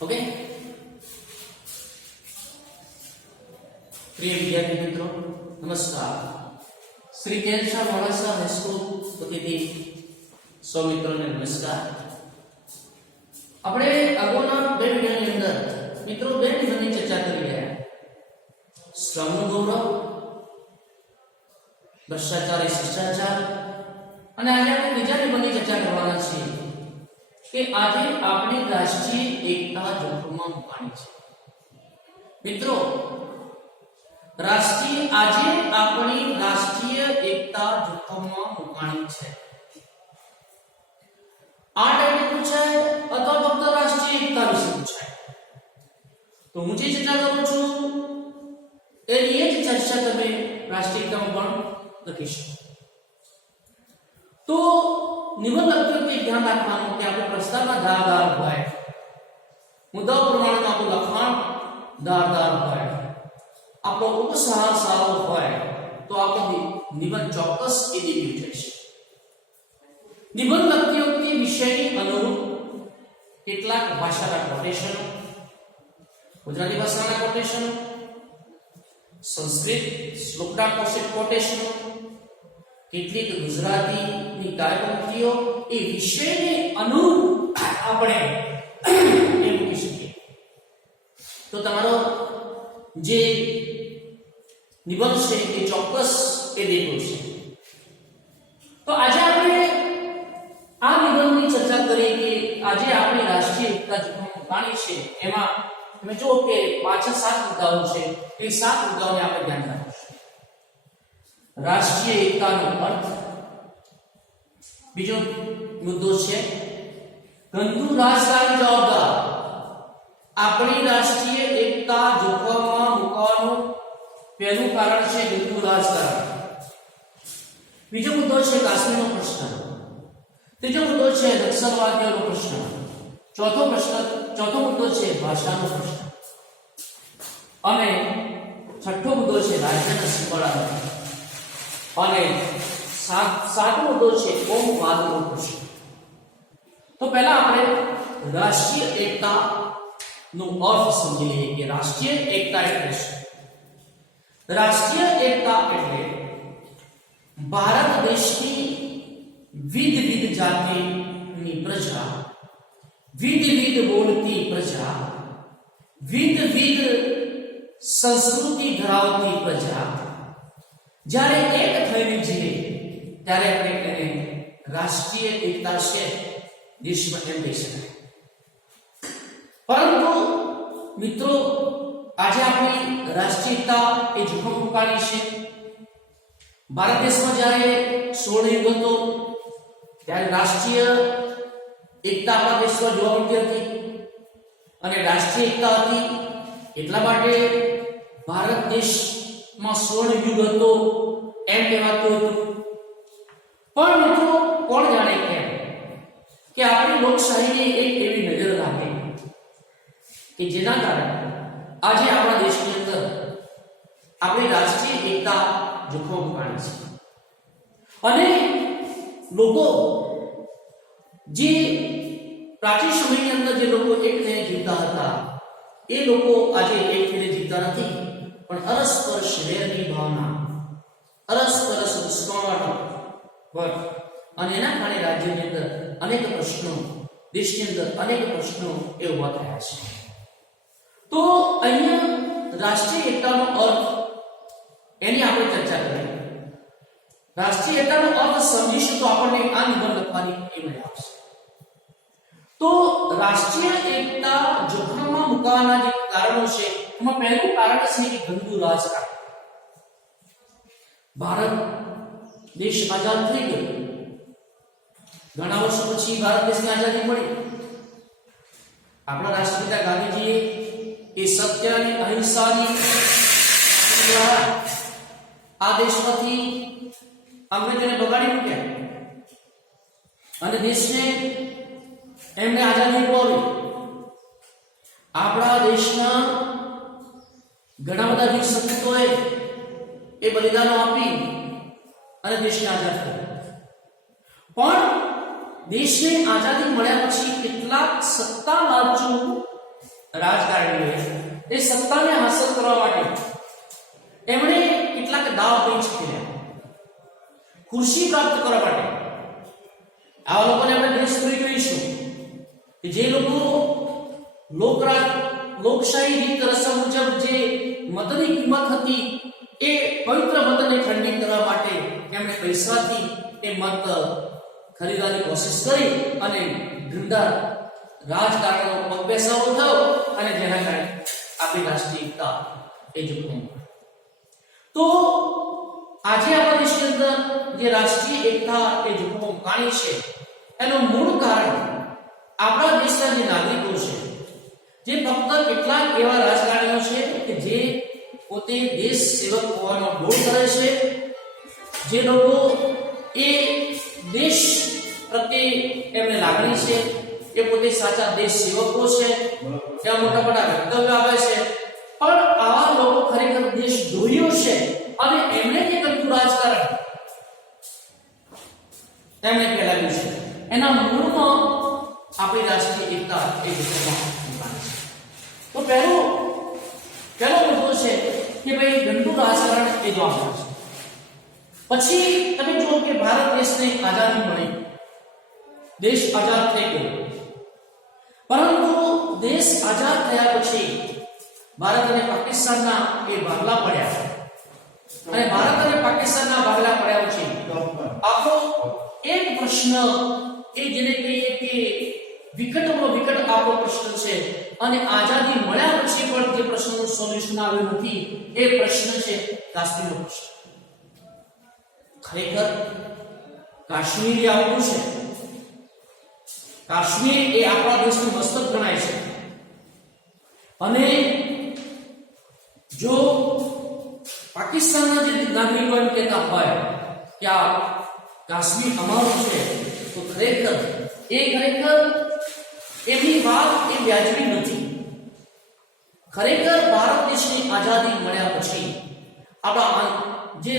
Okay, પ્રિય વિદ્યાર્થી મિત્રો નમસ્કાર. શ્રી કેન્દ્ર મોડાસા હાઈસ્કૂલ વતીથી સૌ મિત્રોને નમસ્કાર. આપણે આગળના બે વિડિયોની અંદર મિત્રો બે નિબંધની ચર્ચા કરી રહ્યા. શ્રમનું ગૌરવ, ભ્રષ્ટાચાર એ શિષ્ટાચાર, અને આજે આપણે બીજા નિબંધની ચર્ચા કરવાના છીએ કે આજે આપણી રાષ્ટ્રીય એકતા જોખમમાં મુકાણી છે. મિત્રો, આજે આપણી રાષ્ટ્રીય એકતા જોખમમાં મુકાણી છે. આ ટાઈપ પૂછાય અથવા ફક્ત રાષ્ટ્રીય એકતા વિશે પૂછાય તો હું જે ચર્ચા કરું છું એની જ ચર્ચા તમે રાષ્ટ્રીય એકતામાં પણ લખી શકો. તો નિબંધ લખતી વખતે ધ્યાન રાખવાનું કે આપણે પ્રસ્તાવના ધારદાર હોય, મુદ્દા પ્રમાણમાં આપણું લખાણ ધારદાર હોય, આપણો ઉપસાર સારો હોય તો આપણો નિબંધ ચોક્કસ એડિટિવ થશે. નિબંધ લખતી વખતે વિષયની અનુરૂપ કેટલાક ભાષાના કોટેશન, ગુજરાતી ભાષાના કોટેશન, સંસ્કૃત શ્લોકના કોટેશન, કેટલીક ગુજરાતીની કાવ્યપંક્તિઓ એ વિષયને અનુરૂપ આપણે એ મૂકી શકીએ તો તમારો જે નિબંધ છે એ ચોક્કસ એ દેખો છે. તો આજે આપણે આ નિબંધની ચર્ચા કરીએ કે આજે આપણી રાષ્ટ્રીય એકતા જોખમમાં મુકાણી છે. એમાં તમે જુઓ કે પાછળ 7 મુદ્દાઓ છે. એ 7 મુદ્દાઓને આપણે ધ્યાન રાખીશું. રાષ્ટ્રીય એકતાનો અર્થ, બીજો મુદ્દો છે ગંદુ રાજકારણ જવાબદાર. આપણી રાષ્ટ્રીય એકતા જોખમમાં મુકવાનું પહેલું કારણ છે ગંદુ રાજકારણ. બીજો મુદ્દો છે કાશ્મીરનો પ્રશ્ન. ત્રીજો મુદ્દો છે નક્સલવાદીઓનો પ્રશ્ન. ચોથો મુદ્દો છે ભાષાનો પ્રશ્ન. અને છઠ્ઠો મુદ્દો છે રાજ્યના સીમાડાનો. અને સાતમો મુદ્દો છે કોમવાદનો પ્રશ્ન. તો પહેલા આપણે રાષ્ટ્રીય એકતા નો અર્થ સમજી લઈએ કે રાષ્ટ્રીય એકતા એટલે શું. રાષ્ટ્રીય એકતા એટલે ભારત દેશની વિવિધ જાતિની પ્રજા, વિવિધ બોલતી પ્રજા, વિવિધ સંસ્કૃતિ ધરાવતી પ્રજા જ્યારે એક થઈને જીવે ત્યારે આપણે તેને રાષ્ટ્રીય એકતા છે દેશમાં એમ કહી શકાય. પરંતુ મિત્રો, આજે આપણી રાષ્ટ્રીય એકતા એ જોખમ મુકાણી છે. ભારત દેશમાં જ્યારે 16 યુગ હતો ત્યારે રાષ્ટ્રીય એકતા આપણા દેશમાં જોવા મળતી હતી. અને રાષ્ટ્રીય એકતા હતી એટલા માટે ભારત દેશમાં 16 યુગ હતો એમ કહેવાતું હતું. પણ મિત્રો, કોણ જાણે કેમ કે આપણી લોકશાહીની એક એવી નજર રાખે કે જેના કારણે આજે આપણા દેશની અંદર આપણી રાષ્ટ્રીય એકતા જોખમમાં મુકાણી છે. અને લોકો જે પ્રાચીન સમયની અંદર જે લોકો એક થઈને જીવતા હતા એ લોકો આજે એક થઈને જીવતા નથી, પણ અરસપરસ વેરની ભાવના, અરસપરસ દુશ્મનાવટ અને એના કારણે રાજ્યની અંદર અનેક પ્રશ્નો, દેશની અંદર અનેક પ્રશ્નો એ ઉભા થયા છે. તો અહીંયા રાષ્ટ્રીય એકતાનો અર્થ એની આપણે ચર્ચા કરીએ. રાષ્ટ્રીય એકતાનો અર્થ સમજીશું તો આપણને આ નિબંધ લખવાની મજા આવશે. તો રાષ્ટ્રીય એકતા જોખમમાં મુકાવાના જે કારણો છે એમાં પહેલું કારણ છે કે ગંદુ રાજકારણ. ભારત દેશ આઝાદ થઈ ગયો. ઘણા વર્ષો પછી ભારત દેશને આઝાદી મળી. આપણા રાષ્ટ્રપિતા ગાંધીજીએ એ સત્ય અને અહિંસાની દ્વારા આ દેશમાંથી અંગ્રેજોને બગાડી મૂક્યા અને દેશને એમને આઝાદી અપાવી. આપણા દેશના ઘણા બધા વીર સપૂતોએ એ બલિદાનો આપી અને દેશને આઝાદ કર્યો. પણ દેશને આઝાદી મળ્યા પછી કેટલાક સત્તાવાળાઓ રાજકારણીઓએ એ સત્તાને હાંસલ કરવા માટે એમણે કેટલાક દાવ પેચ કર્યા ખુરશી પ્રાપ્ત કરવા માટે. આવા લોકોને આપણે દેશદ્રોહી કહીશું કે જે લોકો લોકશાહી રીત રસમ મુજબ જે મતની કિંમત હતી એ પવિત્ર મતને ખંડિત કરવા માટે એમણે પૈસાથી એ મત ખરીદવાની કોશિશ કરી અને ગંદા રાજકારણનો પગબેસાવો થયો અને જેના કારણે આપણી રાષ્ટ્રીય એકતા એ જોખમ. તો આજે આપણા દેશની અંદર જે રાષ્ટ્રીય એકતા એ જોખમ મુકાણી છે એનું મૂળ કારણ આપણા દેશના જે નાગરિકો છે, જે ફક્ત કેટલાક એવા રાજકારણીઓ છે કે જે પોતે દેશ સેવક હોવાનો ડોળ કરે છે, જે લોકો એ દેશ પ્રત્યે એમને લાગણી છે, એ પોતે સાચા દેશ સેવકો છે, ત્યાં મોટા મોટા વક્તવ્ય આવે છે, પણ આવા લોકો ખરેખર દેશદ્રોહીઓ છે અને એમણે જે ગંદુ રાજકારણ એમણે ફેલાવ્યું છે એના મૂળમાં આપણી રાષ્ટ્રીય એકતા એ જોખમમાં મુકાય છે. તો પહેલો મુદ્દો છે કે ભાઈ ગંદુ રાજકારણ એ જવાબદાર છે. પછી તમે જુઓ કે ભારત દેશને આઝાદી મળી, દેશ આઝાદ થઈ ગયો, પરંતુ દેશ આઝાદ થયા પછી ભારત અને પાકિસ્તાનના એ ભાગલા પડ્યા અને ભારત અને પાકિસ્તાનના ભાગલા પડ્યા પછી આપણો એક પ્રશ્ન એ જેને કહીએ કે વિકટમાં વિકટ આપણો પ્રશ્ન છે અને આઝાદી મળ્યા પછી પણ જે પ્રશ્નનું સોલ્યુશન આવ્યું નથી એ પ્રશ્ન છે કાશ્મીરનો પ્રશ્ન. ખરેખર કાશ્મીર એ આપણું છે, કાશ્મીર એ આપણા દેશનું મસ્તક ગણાય છે અને જો પાકિસ્તાનના જે નાગરિકો એમ કહેતા હોય કે આ કાશ્મીર અમારું છે તો ખરેખર એમની વાત એ વ્યાજબી નથી. ખરેખર ભારત દેશની આઝાદી મળ્યા પછી આપણા જે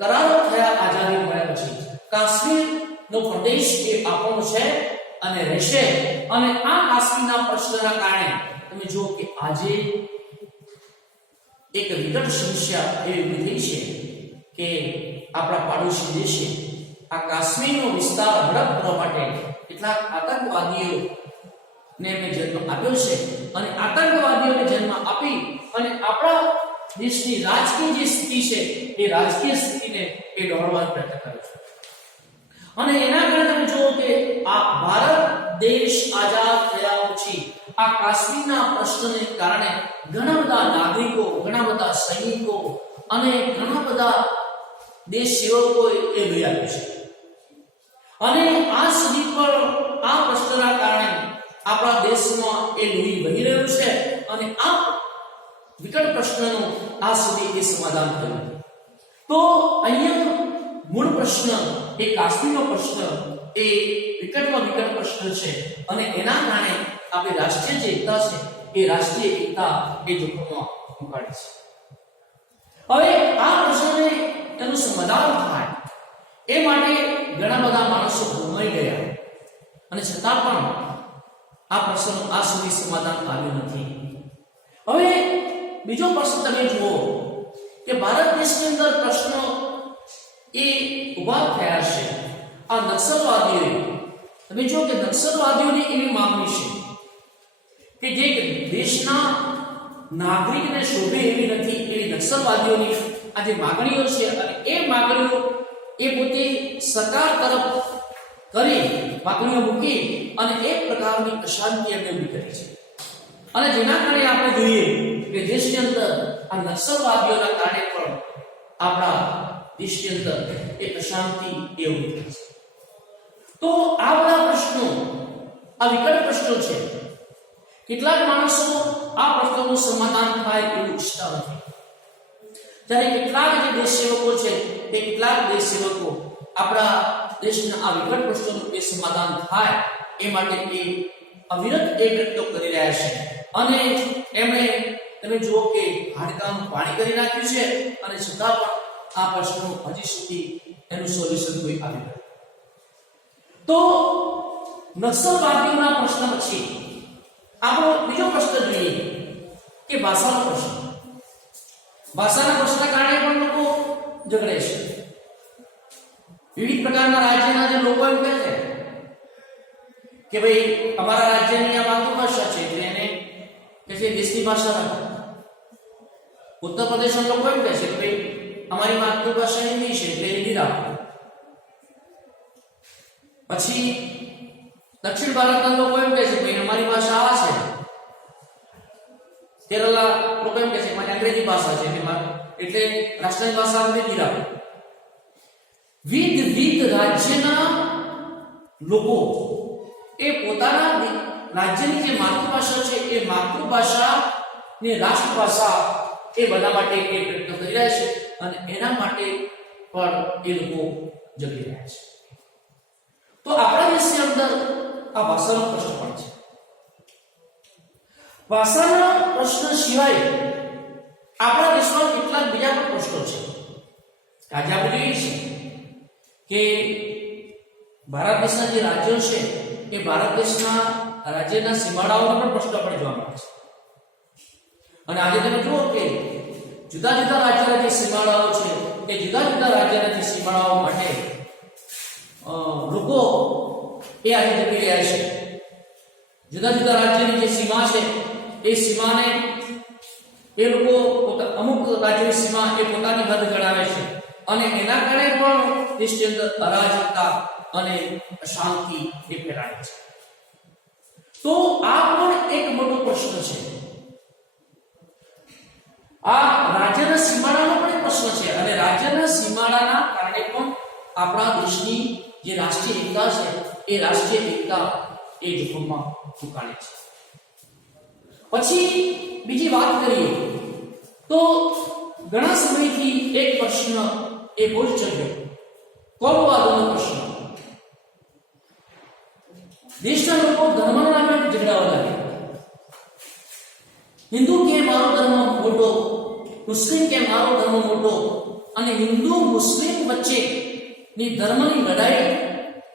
કરારો થયા આઝાદી મળ્યા પછી કાશ્મીરનો પ્રદેશ એ આપણો છે અને રહેશે અને આ કાશ્મીરના પ્રશ્નના કારણે તમે જુઓ કે આજે એક વિકટ સમસ્યા એવી ઊભી થઈ છે કે આપણા પાડોશી દેશે આ કાશ્મીરનો વિસ્તાર હડપ કરવા માટે કેટલાક આતંકવાદીઓ ને એમને જન્મ આપ્યો છે અને આતંકવાદીઓને જન્મ આપી અને આપણા દેશની રાજકીય જે સ્થિતિ છે એ રાજકીય સ્થિતિને એ દોડવાનો પ્રયત્ન કરે છે. અને એના કારણે તમે જુઓ કે આ ભારત દેશ આઝાદ થયા પછી આ કાશ્મીરના પ્રશ્નને કારણે ઘણા બધા નાગરિકો, ઘણા બધા સૈનિકો અને ઘણા બધા દેશ સેવકો એ લઈ આવ્યું છે અને આ સુધી પણ આ પ્રશ્નના કારણે આપણા દેશમાં એ લોહી વહી રહ્યું છે અને આ વિકટ પ્રશ્નનું આ સુધી એ સમાધાન થયું. તો અહીંયા મૂળ પ્રશ્ન એ કાશ્મીરનો પ્રશ્ન એ વિકટમાં વિકટ પ્રશ્ન છે અને એના કારણે આપણી રાષ્ટ્રીય જે એકતા છે એ રાષ્ટ્રીય એકતા એ જોખમમાં મુકાય છે. હવે આ પ્રશ્નને તેનું સમાધાન થાય એ માટે ઘણા બધા માણસો ગુમાઈ ગયા અને છતાં પણ આ પ્રશ્નનું આ સુધી સમાધાન આવ્યું નથી. હવે બીજો પ્રશ્ન તમે જુઓ કે ભારત દેશની અંદર પ્રશ્નો એ ઉભા થયા છે. આ નક્સલવાદીઓ, તમે જુઓ કે નક્સલવાદીઓની એવી માંગણી છે કે જે દેશના નાગરિકને શોભે એવી નથી એવી નક્સલવાદીઓની આ જે માંગણીઓ છે અને એ માંગણીઓ એ પોતે સરકાર તરફ કરી માંગણીઓ મૂકી અને એક પ્રકારની અશાંતિ એમને ઊભી કરી છે અને જેના કારણે આપણે જોઈએ કે દેશની અંદર આ નક્સલવાદીઓના કારણે પણ આપણા દેશની અંદર એક અશાંતિ એ ઊભી થઈ છે. તો આ બધા પ્રશ્નો આ વિકટ પ્રશ્નો છે. કેટલાક માણસો આ પ્રશ્નોનું સમાધાન થાય એવું ઈચ્છતા નથી, જ્યારે કેટલાક જે દેશ સેવકો છે એ કેટલાક દેશ સેવકો આપણા દેશના આ વિકટ પ્રશ્નોનું એ સમાધાન થાય એ માટે એ અવિરત પ્રયત્નો કરી રહ્યા છે અને એમણે તમે જુઓ કે હાડકાનું પાણી કરી નાખ્યું છે અને છતાં પણ આ પ્રશ્નો હજી સુધી એનું સોલ્યુશન કોઈ આવ્યું નથી. તો નક્સલવાદીઓના પ્રશ્ન પછી આપણો બીજો પ્રશ્ન જોઈએ ભાષાનો પ્રશ્ન. ભાષાના પ્રશ્નના કારણે પણ લોકો ઝઘડે છે. વિવિધ પ્રકારના રાજ્યના જે લોકો એમ કહે છે કે ભાઈ અમારા રાજ્યની આ માતૃભાષા છે એટલે એને કે છે દેશની ભાષા રાખો. ઉત્તર પ્રદેશના લોકો એમ કહે છે કે ભાઈ અમારી માતૃભાષા હિન્દી છે એટલે હિન્દી રાખો. પછી દક્ષિણ ભારતના લોકો એમ કહે છે કે અમારી ભાષા આ છે. કેરળના લોકો એમ કહે છે કે મારી અંગ્રેજી ભાષા છે એટલે રાષ્ટ્રીય ભાષા અંગ્રેજી રાખો. વિવિધ રાજ્યના લોકો એ પોતાના રાજ્યની જે માતૃભાષા છે એ માતૃભાષા ને રાષ્ટ્રભાષા એ બધા માટે એ પ્રયત્ન કરી રહ્યા છે અને એના માટે પણ એ લોકો ઝઘડી રહ્યા છે. તો આપણા દેશની અંદર આ ભાષાનો પ્રશ્ન પણ છે. ભાષાના પ્રશ્ન સિવાય આપણા દેશમાં કેટલાક બીજા પણ પ્રશ્નો છે. આજે આપણે જોઈએ છીએ કે ભારત દેશના જે રાજ્યો છે એ ભારત દેશના રાજ્યના સીમાડાઓનો પણ પ્રશ્ન પણ જોવા મળે છે. અને આજે તમે જુઓ કે જુદા જુદા રાજ્યના જે સીમાડાઓ છે એ જુદા જુદા રાજ્યના જે સીમાડાઓ માટે લોકો એ આજે ઝઘડી રહ્યા છે. જુદા જુદા રાજ્યની જે સીમા છે એ સીમાને એ લોકો અમુક રાજ્યની સીમા એ પોતાની હદ ગણાવે છે અને એના કારણે પણ દેશની અંદર અરાજકતા અને અશાંતિ એ ફેલાય છે. તો આ પણ એક મોટો પ્રશ્ન છે. આ રાજ્યના સીમાડાનો પણ એક પ્રશ્ન છે અને રાજ્યના સીમાડાના કારણે પણ આપણા દેશની જે રાષ્ટ્રીય એકતા છે એ રાષ્ટ્રીય એકતા એ જોખમમાં મુકાય છે. પછી બીજી વાત કરીએ તો ઘણા સમયથી એક પ્રશ્ન એ બહુ જ ચર્ચિત કોમવાદનો પ્રશ્ન. દેશના લોકો ધર્મના નામે ઝઘડાવા લાગ્યા. હિન્દુ કે મારો ધર્મ મોટો, મુસ્લિમ કે મારો ધર્મ મોટો અને હિન્દુ મુસ્લિમ વચ્ચે ની ધર્મની લડાઈ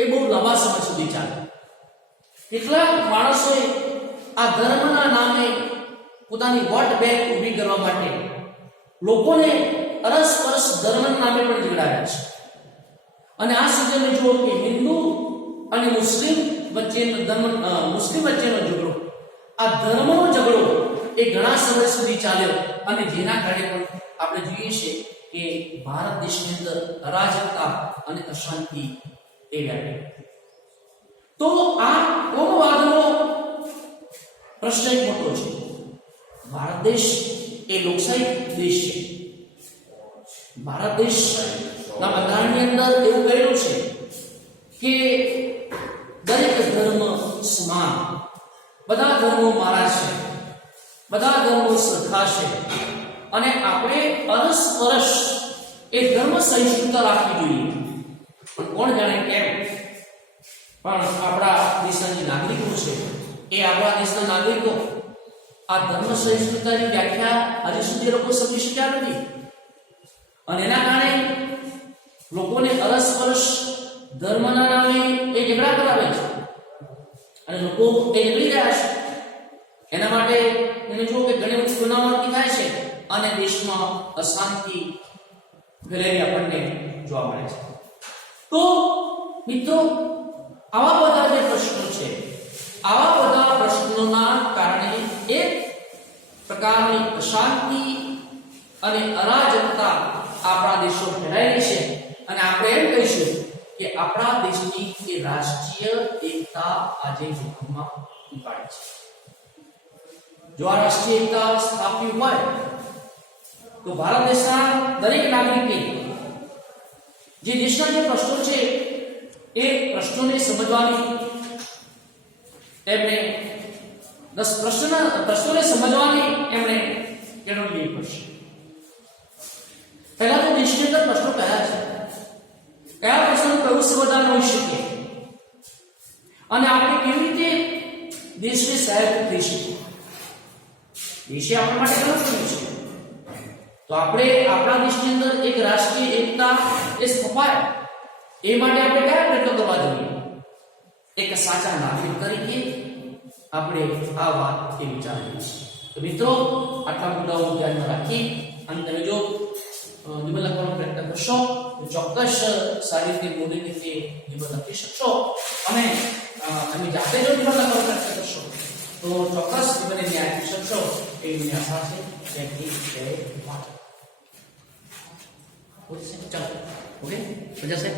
એ બહુ લાંબા સમય સુધી ચાલી. કેટલાક માણસોએ આ ધર્મના નામે પોતાની વોટ બેંક ઊભી કરવા માટે લોકોને અરસપરસ ધર્મના નામે પણ ઝઘડાવ્યા છે. અને આ સુધી જુઓ કે હિન્દુ અને મુસ્લિમ વચ્ચેનો મુસ્લિમ વચ્ચેનો ઝઘડો, આ ધર્મનો ઝઘડો એ ઘણા સમય સુધી ચાલ્યો અને જેના કારણે પણ આપણે જોઈએ છે કે ભારત દેશની અંદર અરાજકતા અને અશાંતિ એ વ્યાપી. તો આ કોમવાદનો પ્રશ્ન એક મોટો છે. ભારત દેશ એ લોકશાહી દેશ છે. ભારત દેશના બંધારણની અંદર એવું કહેલું છે કે દરેક ધર્મ સમાન, બધા ધર્મો મારા છે, બધા ધર્મો સરખા છે અને આપણે અરસપરસ એ ધર્મ સહિષ્ણુતા રાખવી જોઈએ. પણ કોણ જાણે કેમ પણ આપણા દેશના જે નાગરિકો છે એ આપણા દેશના નાગરિકો આ ધર્મ સહિષ્ણુતાની વ્યાખ્યા હજી સુધી લોકો સમજી શક્યા નથી અને એના કારણે લોકોને અરસપરસ ધર્મના નામે એ ઝઘડા કરાવે છે અને લોકો એ ઝઘડી રહ્યા છે. એના માટે એને જુઓ કે ઘણી બધી ગુનામતી થાય છે અને દેશમાં અશાંતિ ફેલાયેલી આપણને જોવા મળે છે. તો મિત્રો આવા બધા જે પ્રશ્નો છે, આવા બધા પ્રશ્નોના કારણે એક પ્રકારની અશાંતિ અને અરાજકતા આપણા દેશો ફેલાયેલી છે અને આપણે એમ કહીશું કે આપણા દેશની એ રાષ્ટ્રીય એકતા આજે જોખમમાં મુકાય છે. જો આ રાષ્ટ્રીય એકતા સ્થાપવી હોય તો ભારત દેશના દરેક નાગરિકે જે દેશના જે પ્રશ્નો છે એ પ્રશ્નોને સમજવાની એમને પ્રશ્નોને સમજવાની એમણે કેળવણી પડશે. પહેલા તો દેશની અંદર પ્રશ્નો કયા છે, કયા પ્રશ્નોનું કયું સમાધાન હોઈ શકે અને આપણે કેવી રીતે દેશને સહાયક થઈ શકીએ. દેશે આપણા માટે ઘણું કર્યું છે તો આપણે આપણા દેશની અંદર એક રાષ્ટ્રીય એકતા એ સ્થપાય એ માટે આપણે કયા પ્રયત્નો કરવા જોઈએ. એક સાચા નાગરિક તરીકે આપણે આ વાત એ વિચારવી છે. તો મિત્રો આટલા મુદ્દાઓ ધ્યાનમાં રાખી અને તમે જો નિબંધ લખવાનો પ્રયત્ન કરશો તો ચોક્કસ સારી રીતે મોટી રીતે નિબંધ લખી શકશો અને તમે જાતે જો નિબંધ લખવાનો પ્રયત્ન કરશો તો ચોક્કસ નિબંધને ન્યાય આપી શકશો એવી મને આશા છે. જય ભારત. ઓકે ચાલો ઓકે મજા છે.